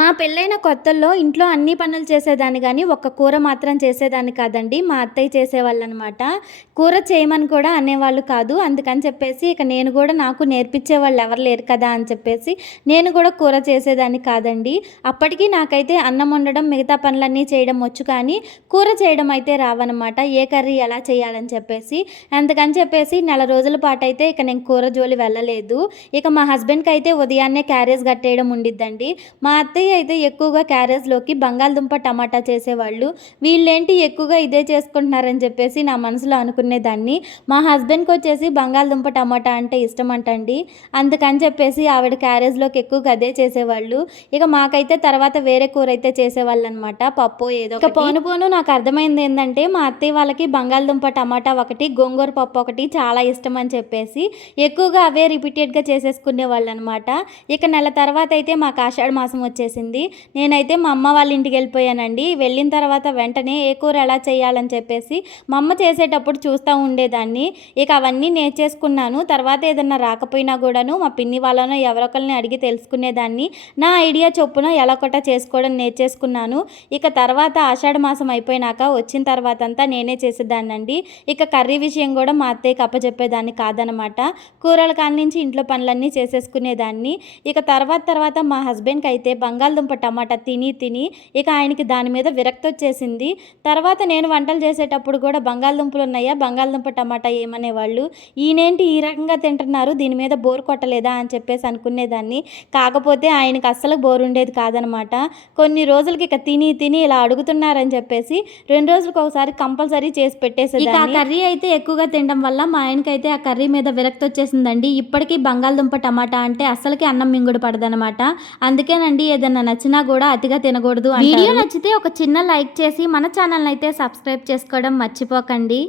మా పెళ్ళైన కొత్తల్లో ఇంట్లో అన్ని పనులు చేసేదాన్ని గానీ, ఒక్క కూర మాత్రం చేసేదాన్ని కాదండి. మా అత్తయ్య చేసేవాళ్ళనమాట. కూర చేయమని కూడా అనేవాళ్ళు కాదు. అందుకని చెప్పేసి ఇక నేను గూడా నాకు నేర్పించేవాళ్ళు ఎవరు లేరు కదా అని చెప్పేసి నేను గూడా కూర చేసేదాన్ని కాదండి. అప్పటికి నాకైతే అన్నం వండడం, మిగతా పనులన్నీ చేయడం వచ్చు కానీ, కూర చేయడం అయితే రావనమాట. ఏ కర్రీ ఎలా చేయాలని చెప్పేసి. అందుకని చెప్పేసి నెల రోజుల పాటైతే ఇక నేను కూర జోలి వెళ్ళలేదు. ఇక మా హస్బెండ్‌కైతే ఉదయాన్నే క్యారేజ్ కట్టేయడం ఉండిద్దండి. మా అత్తయ్య అయితే ఎక్కువగా క్యారేజ్‌లోకి బంగాళదుంప టమాటా చేసేవాళ్ళు. వీళ్ళేంటి ఎక్కువగా ఇదే చేసుకుంటున్నారని చెప్పేసి నా మనసులో అనుకునేదాన్ని. మా హస్బెండ్‌కొచ్చేసి బంగాళదుంప టమాటా అంటే ఇష్టమంటండి. అందుకని చెప్పేసి ఆవిడ క్యారేజ్‌లోకి ఎక్కువగా అదే చేసేవాళ్ళు. ఇక మాకైతే తర్వాత వేరే కూరైతే చేసేవాళ్ళనమాట. పప్పో ఏదో ఒకటి. ఇక పోను పోను నాకు అర్థమైంది ఏందంటే మా అత్తయ్య వాళ్ళకి బంగాళదుంప టమాటా ఒకటి, గోంగూర పప్పు ఒకటి చాలా ఇష్టం అని చెప్పేసి ఎక్కువగా అవే రిపీటెడ్‌గా చేసేసుకునేవాళ్ళనమాట. ఇక నెల తర్వాత అయితే మాకు ఆషాఢ మాసం వచ్చేసింది. నేనైతే మా అమ్మ వాళ్ళ ఇంటికి వెళ్ళిపోయానండి. వెళ్ళిన తర్వాత వెంటనే ఏ కూర ఎలా చేయాలని చెప్పేసి మా అమ్మ చేసేటప్పుడు చూస్తూ ఉండేదాన్ని. ఇక అవన్నీ నేర్చేసుకున్నాను. తర్వాత ఏదన్నా రాకపోయినా కూడాను మా పిన్ని వాళ్ళనో ఎవరొకరిని అడిగి తెలుసుకునేదాన్ని. నా ఐడియా చొప్పున ఎలాగోట చేసుకోవడం నేర్చేసుకున్నాను. ఇక తర్వాత ఆషాఢ మాసం అయిపోయినాక వచ్చిన తర్వాత అంతా నేనే చేసేదాన్నండి. ఇక కర్రీ విషయం కూడా మా అత్తయ్యకి అప్పచెప్పేదాన్ని కాదనమాట. కూరల కాడ నుంచి ఇంట్లో పనులన్నీ చేసేసుకునేదాన్ని. ఇక తర్వాత మా హస్బెండ్‌కి అయితే బంగాళదుంప టమాటా తిని ఇక ఆయనకి దాని మీద విరక్తొచ్చేసింది. తర్వాత నేను వంటలు చేసేటప్పుడు కూడా బంగాళదుంపలు ఉన్నాయా, బంగాళదుంప టమాటా ఏమనేవాళ్ళు. ఈయనేంటి ఈ రకంగా తింటున్నారు, దీని మీద బోర్ కొట్టలేదా అని చెప్పేసి అనుకునేదాన్ని. కాకపోతే ఆయనకి అస్సలు బోర్ ఉండేది కాదనమాట. కొన్ని రోజులకి ఇక తిని ఇలా అడుగుతున్నారని చెప్పేసి 2 రోజులకు ఒకసారి కంపల్సరీ చేసి పెట్టేసేదాన్ని. ఇక ఆ కర్రీ అయితే ఎక్కువగా తినడం వల్ల మా ఆయనకైతే ఆ కర్రీ మీద విరక్తొచ్చేసిందండి. ఇప్పటికీ బంగాళదుంప టమాటా అంటే అస్సలకి అన్నం మింగుడు పడదనమాట. అందుకేనండి ఏదన్నా నచ్చినా కూడా అతిగా తినకూడదు అంటారు. వీడియో నచ్చితే ఒక చిన్న లైక్ చేసి మన ఛానల్ని అయితే సబ్స్క్రైబ్ చేసుకోవడం మర్చిపోకండి.